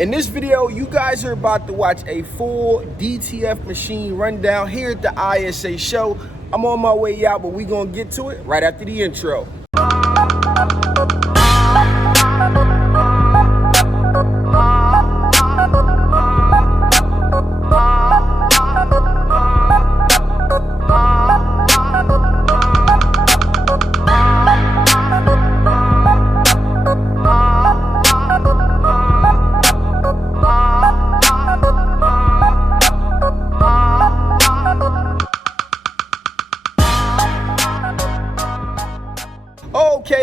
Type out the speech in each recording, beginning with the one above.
In this video, you guys are about to watch a full DTF machine rundown here at the ISA show. I'm on my way out, but we're gonna get to it right after the intro.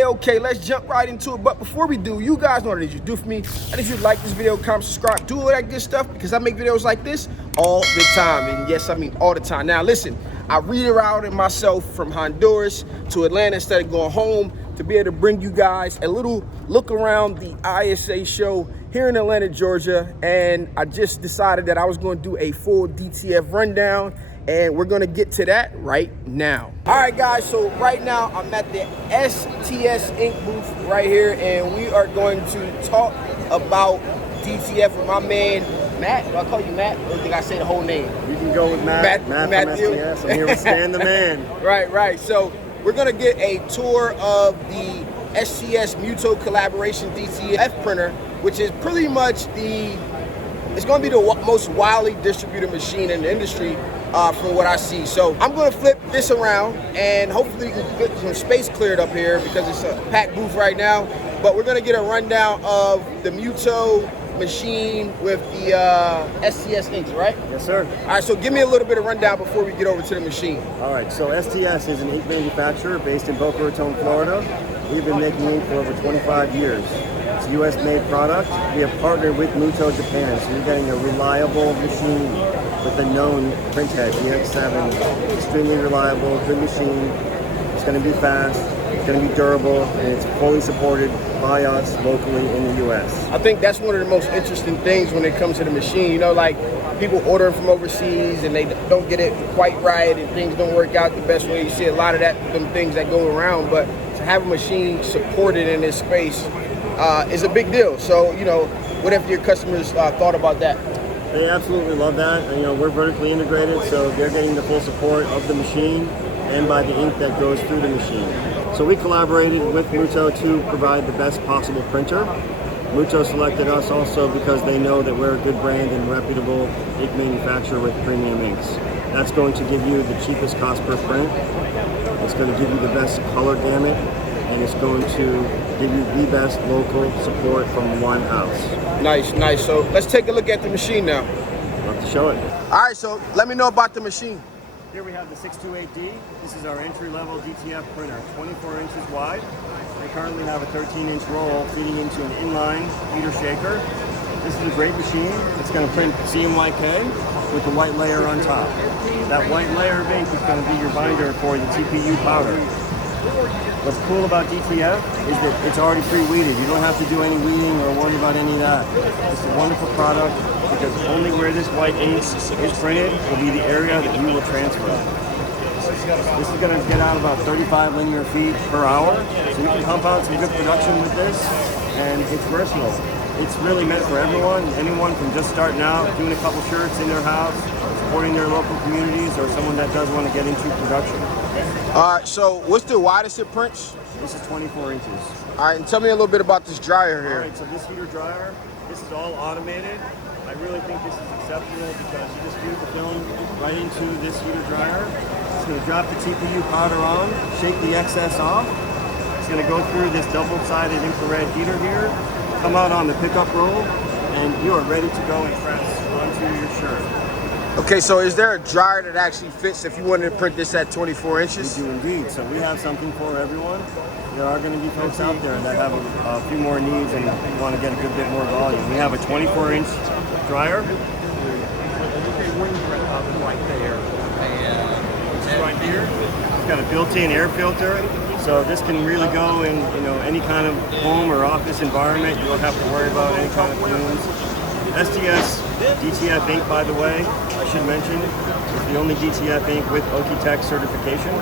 Okay, let's jump right into it. But before we do, you guys know what it is you do for me. And if you like this video, comment, subscribe, do all that good stuff, because I make videos like this all the time. And yes, I mean all the time. Now listen, I rerouted myself from Honduras to Atlanta instead of going home to be able to bring you guys a little look around the ISA show here in Atlanta, Georgia. And I just decided that I was going to do a full DTF rundown, and we're gonna get to that right now. All right, guys, so right now I'm at the STS Inc. booth right here, and we are going to talk about DTF with my man, Matt. Do I call you Matt, or did I say the whole name? You can go with Matt. Matthew. From STS. I'm here with Stan the Man. Right. So we're gonna get a tour of the STS Muto Collaboration DTF printer, which is pretty much it's gonna be the most widely distributed machine in the industry from what I see. So I'm gonna flip this around and hopefully we can get some space cleared up here because it's a packed booth right now. But we're gonna get a rundown of the Muto machine with the STS inks, right? Yes, sir. All right, so give me a little bit of rundown before we get over to the machine. All right, so STS is an ink manufacturer based in Boca Raton, Florida. We've been making ink for over 25 years. It's a US-made product. We have partnered with Muto Japan, so you're getting a reliable machine with a known print head, the X7. Extremely reliable, good machine. It's going to be fast, it's going to be durable, and it's fully supported by us locally in the US. I think that's one of the most interesting things when it comes to the machine. You know, like people ordering from overseas and they don't get it quite right and things don't work out the best way. You see a lot of them things that go around, but to have a machine supported in this space is a big deal. So, you know, what if your customers thought about that? They absolutely love that. And, you know, we're vertically integrated, so they're getting the full support of the machine and by the ink that goes through the machine. So we collaborated with Muto to provide the best possible printer. Muto selected us also because they know that we're a good brand and reputable ink manufacturer with premium inks. That's going to give you the cheapest cost per print. It's going to give you the best color gamut, and it's going to give you the best local support from one house. Nice. So let's take a look at the machine now. Love to show it. All right, so let me know about the machine. Here we have the 628D. This is our entry-level DTF printer, 24 inches wide. We currently have a 13-inch roll feeding into an inline heater shaker. This is a great machine. It's going to print CMYK with the white layer on top. That white layer of ink is going to be your binder for the TPU powder. What's cool about DTF is that it's already pre-weeded. You don't have to do any weeding or worry about any of that. It's a wonderful product because only where this white ink is printed will be the area that you will transfer. This is going to get out about 35 linear feet per hour, so you can pump out some good production with this, and it's versatile. It's really meant for everyone, anyone from just starting out, doing a couple shirts in their house, supporting their local communities, or someone that does want to get into production. All right, so what's the widest it prints? This is 24 inches. All right, and tell me a little bit about this dryer here. All right, so this heater dryer, this is all automated. I really think this is exceptional because you just feed the film right into this heater dryer. It's going to drop the TPU powder on, shake the excess off. It's going to go through this double-sided infrared heater here, come out on the pickup roll, and you are ready to go and press onto your shirt. Okay, so is there a dryer that actually fits if you wanted to print this at 24 inches? We do indeed. So we have something for everyone. There are going to be folks out there that have a few more needs and want to get a good bit more volume. We have a 24-inch dryer. Right there, and right here, it's got a built-in air filter, so this can really go in, you know, any kind of home or office environment. You don't have to worry about any kind of fumes. STS DTF ink, by the way, I should mention, is the only DTF ink with Okie-Tex certification.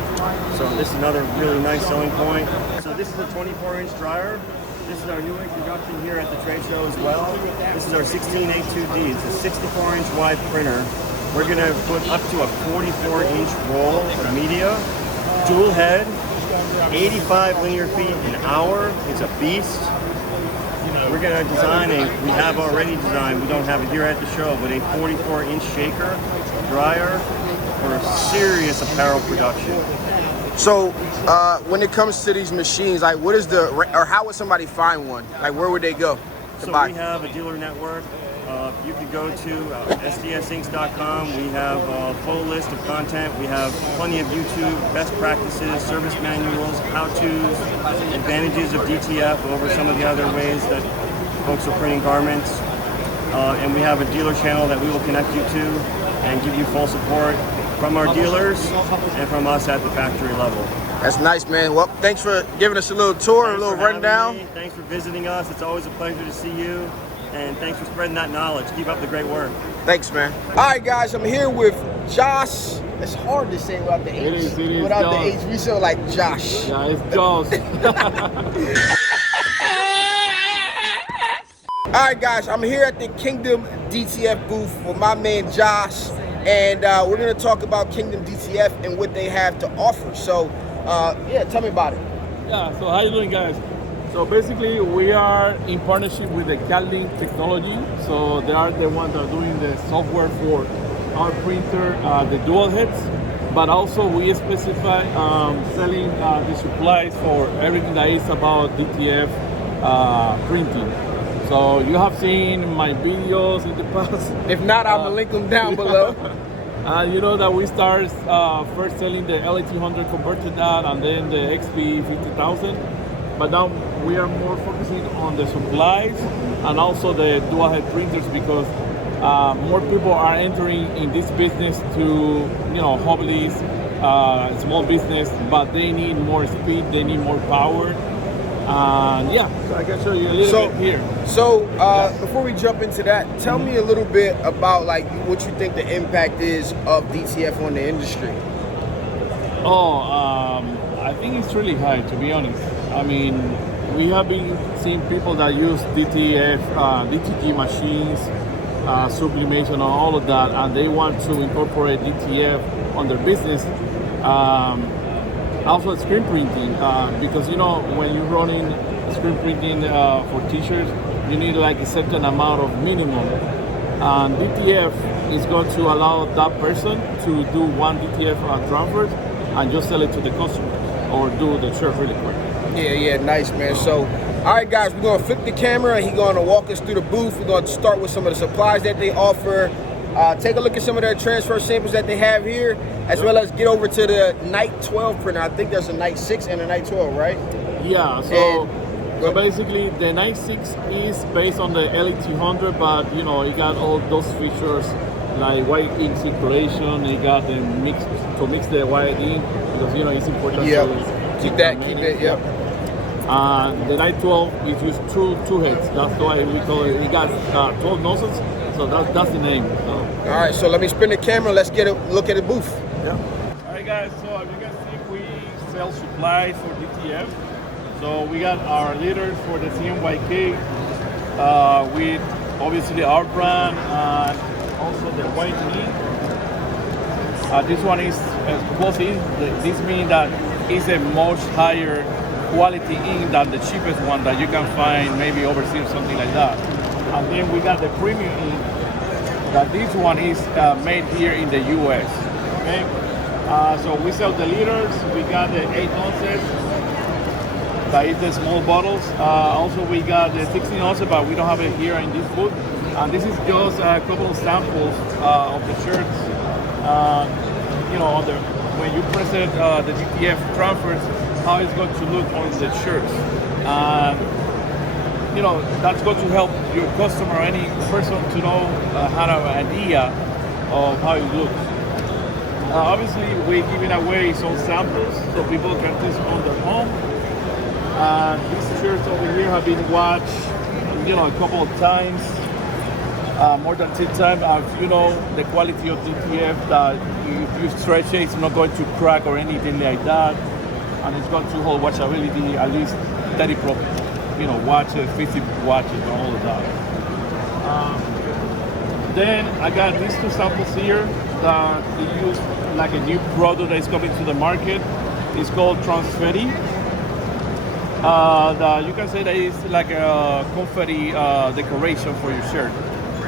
So this is another really nice selling point. So this is a 24-inch dryer. This is our new introduction here at the trade show as well. This is our 1682D. It's a 64-inch wide printer. We're going to put up to a 44-inch roll of media, dual head, 85 linear feet an hour. It's a beast. We're going to design we have already designed, we don't have it here at the show, but a 44-inch shaker, dryer, for serious apparel production. So, when it comes to these machines, like, what is or how would somebody find one? Like, where would they go to buy? We have a dealer network. You can go to sdsinks.com. We have a full list of content. We have plenty of YouTube, best practices, service manuals, how-tos, advantages of DTF over some of the other ways that folks are printing garments. And we have a dealer channel that we will connect you to and give you full support from our dealers and from us at the factory level. That's nice, man. Well, thanks for giving us a little tour, a little rundown. Thanks for visiting us. It's always a pleasure to see you. And thanks for spreading that knowledge. Keep up the great work. Thanks, man. All right, guys, I'm here with Josh. It's hard to say without the H. It is. Without Josh. the H, we sound like Josh. Yeah, it's Josh. All right, guys, I'm here at the Kingdom DTF booth with my man Josh, and we're gonna talk about Kingdom DTF and what they have to offer. So, yeah, tell me about it. Yeah, so how you doing, guys? So basically, we are in partnership with the Cali technology. So they are the ones that are doing the software for our printer, the dual heads. But also we specify selling the supplies for everything that is about DTF printing. So you have seen my videos in the past. If not, I'm gonna link them down below. You know that we start first selling the LA200 converted that, and then the XP 50,000. But now we are more focusing on the supplies and also the dual head printers, because more people are entering in this business to, hobbies, small business, but they need more speed, they need more power. Yeah, so I can show you a little bit here. So before we jump into that, tell me a little bit about like what you think the impact is of DTF on the industry. I think it's really high, to be honest. I mean, we have been seeing people that use DTF, DTG machines, sublimation, and all of that, and they want to incorporate DTF on their business. Also screen printing, because when you're running screen printing for t-shirts, you need like a certain amount of minimum. And DTF is going to allow that person to do one DTF transfer and just sell it to the customer, or do the shirt really quick. Yeah, nice, man. So, all right, guys, we're gonna flip the camera. He's gonna walk us through the booth. We're gonna start with some of the supplies that they offer. Take a look at some of their transfer samples that they have here, as well as get over to the Night 12 printer. I think there's a Night 6 and a Night 12, right? Yeah, so basically the Night 6 is based on the LA200, but it got all those features like white ink circulation. It got the mix the white ink, because it's important to keep it. Yep. The Night 12 is just two heads. That's why we call it. It got 12 nozzles, so that's the name. All right, so let me spin the camera. Let's get a look at the booth. Yeah. All right, guys. So as you can see, we sell supplies for DTF. So we got our leaders for the CMYK with obviously our brand and also the white ink. This one is glossy. This means that it's a much higher quality ink than the cheapest one that you can find maybe overseas or something like that. And then we got the premium ink, that this one is made here in the US. Okay? So we sell the liters. We got the 8 ounces. That is the small bottles. Also we got the 16 ounces, but we don't have it here in this booth. And this is just a couple of samples of the shirts. When you press it, the DTF transfers, how it's going to look on the shirts. That's going to help your customer, any person, to know have an idea of how it looks. Obviously, we're giving away some samples so people can test on their home. These shirts over here have been washed, a couple of times, more than 10 times. The quality of DTF, that if you stretch it, it's not going to crack or anything like that, and it's going to hold washability at least 30 Pro. watches, physical watches, all of that. Then I got these two samples here that they use like a new product that is coming to the market. It's called Transfetti. You can say that it's like a confetti decoration for your shirt.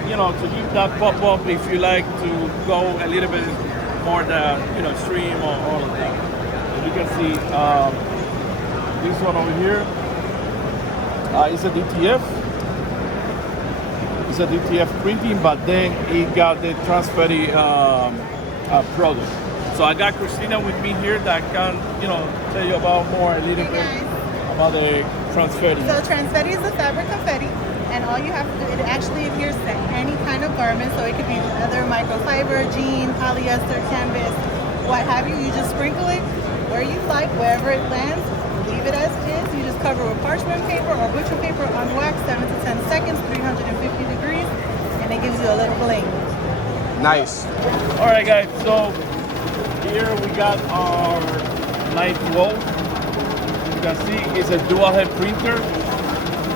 To give that pop-up if you like to go a little bit more extreme or all of that. As you can see, this one over here is a DTF. It's a DTF printing, but then it got the Transfetti product. So I got Christina with me here that can, tell you about a little bit about the Transfetti. So Transfetti is a fabric confetti, and all you have to do, it actually adheres to any kind of garment. So it could be leather, microfiber, jean, polyester, canvas, what have you. You just sprinkle it where you like, wherever it lands. Leave it as is. You just cover with parchment paper or butcher paper on wax, 7 to 10 seconds, 350 degrees, and it gives you a little bling. Nice. All right, guys. So here we got our 912. You can see it's a dual head printer.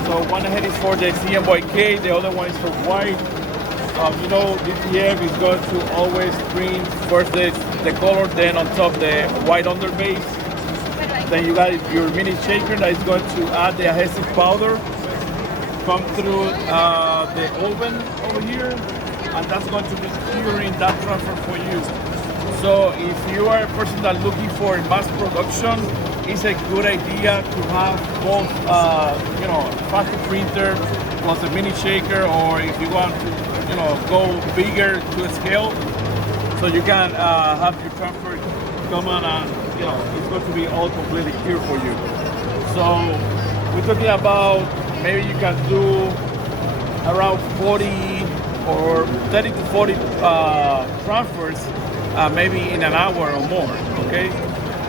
So one head is for the CMYK, the other one is for white. DTF is going to always print first the color, then on top the white underbase. Then you got your mini shaker that is going to add the adhesive powder, come through the oven over here, and that's going to be curing that transfer for you. So if you are a person that's looking for mass production, it's a good idea to have both, faster printer plus a mini shaker, or if you want to, go bigger to scale, so you can have your transfer come on and, it's going to be all completely cured for you. So we're talking about maybe you can do around 40 or 30 to 40 transfers maybe in an hour or more, okay?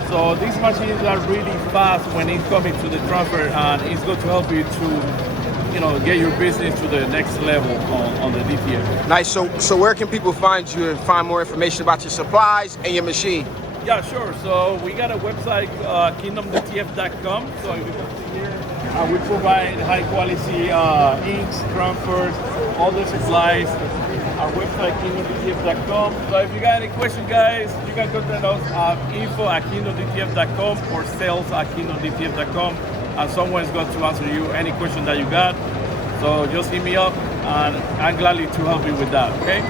So these machines are really fast when it's coming to the transfer, and it's going to help you to, get your business to the next level on the DTF. Nice. So where can people find you and find more information about your supplies and your machine? Yeah, sure. So we got a website, kingdomdtf.com. So if you come to here, we provide high quality inks, transfers, all the supplies. Our website, kingdomdtf.com. So if you got any questions, guys, you can contact us at info@kingdomdtf.com or sales@kingdomdtf.com, and someone is going to answer you any question that you got. So just hit me up, and I'm gladly to help you with that. Okay.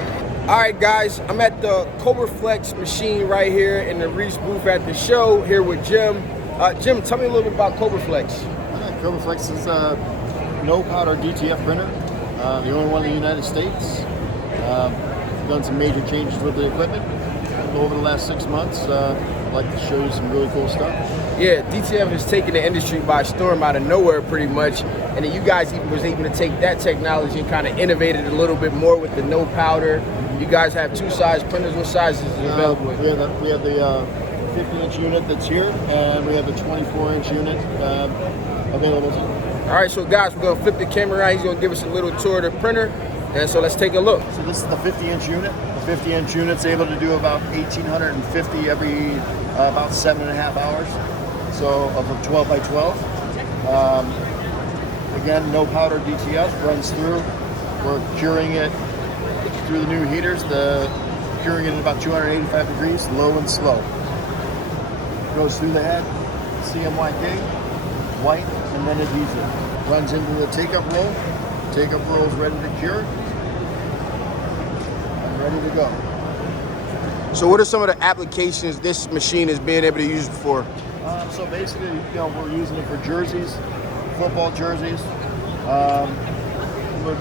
All right, guys, I'm at the Cobraflex Machine right here in the Reese booth at the show here with Jim. Jim, tell me a little bit about Cobraflex. Cobraflex is a no powder DTF printer, the only one in the United States. Done some major changes with the equipment over the last 6 months. I'd like to show you some really cool stuff. Yeah, DTF has taken the industry by storm out of nowhere pretty much, and then you guys even was able to take that technology and kind of innovate it a little bit more with the no powder. You guys have two size printers. What sizes is available? We have the 50-inch unit that's here, and we have the 24-inch unit available too. All right, so guys, we're gonna flip the camera around. He's gonna give us a little tour of the printer, and so let's take a look. So this is the 50-inch unit. The 50-inch unit's able to do about 1,850 every about 7.5 hours. So of a 12 by 12. Again, no powder DTF runs through. We're curing it through the new heaters. The curing it at about 285 degrees, low and slow. Goes through the head, CMYK, white, and then adhesive. Runs into the take-up roll. Take-up roll is ready to cure. And ready to go. So what are some of the applications this machine is being able to use for? So basically, we're using it for jerseys, football jerseys.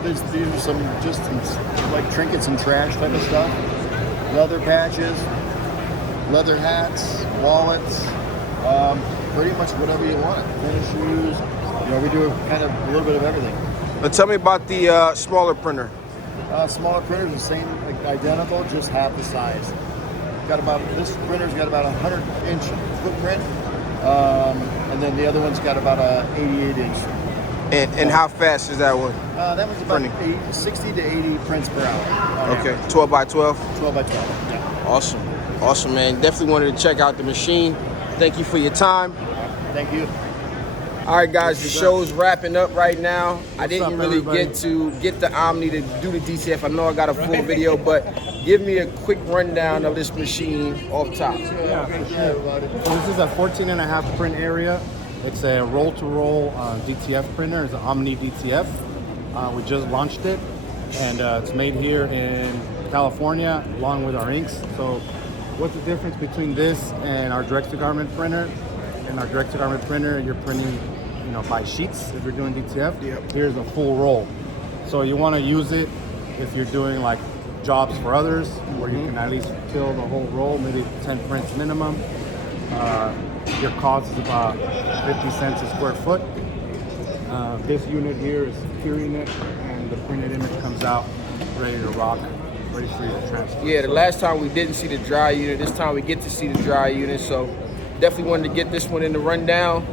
These are some like trinkets and trash type of stuff. Leather patches, leather hats, wallets, pretty much whatever you want. Tennis shoes. We do kind of a little bit of everything. But tell me about the smaller printer. Smaller printers, the same, identical, just half the size. This printer's got about a 100-inch footprint, and then the other one's got about a 88-inch. And how fast is that one? That one's about 60 to 80 prints per hour. Okay, 12 by 12? 12 by 12, yeah. Awesome, man. Definitely wanted to check out the machine. Thank you for your time. Thank you. All right, guys, the show's wrapping up right now. I didn't up, really everybody? get to get the Omni to do the DTF. I know I got a full video, but give me a quick rundown of this machine off top. Yeah, for sure. So this is a 14.5 print area. It's a roll-to-roll DTF printer. It's an Omni DTF. We just launched it, and it's made here in California along with our inks. So what's the difference between this and our direct-to-garment printer? In our direct-to-garment printer, you're printing, by sheets if you're doing DTF. Yep. Here's a full roll. So you want to use it if you're doing like jobs for others, where you can at least fill the whole roll, maybe 10 prints minimum. Your cost is about 50 cents a square foot. This unit here is curing it, and the printed image comes out ready to rock, ready for you to transfer. Yeah, the last time we didn't see the dry unit. This time we get to see the dry unit, so definitely wanted to get this one in the rundown.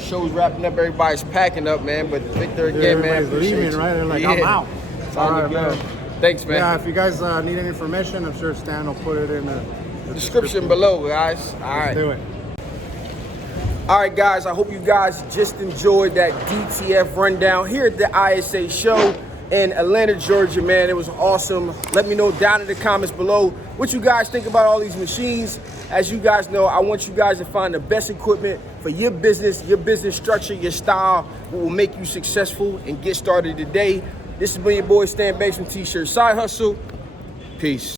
Show's wrapping up, everybody's packing up, man. But Victor, again, man, Everybody's appreciate leaving, you. right? They're like, I'm out. Time All to right, go. man. Thanks, man. Yeah, if you guys need any information, I'm sure Stan will put it in the Description below, guys. All right. Let's do it. All right, guys, I hope you guys just enjoyed that DTF rundown here at the ISA show in Atlanta, Georgia, man. It was awesome. Let me know down in the comments below what you guys think about all these machines. As you guys know, I want you guys to find the best equipment for your business structure, your style, what will make you successful and get started today. This has been your boy Stan Banks from T-Shirt Side Hustle. Peace.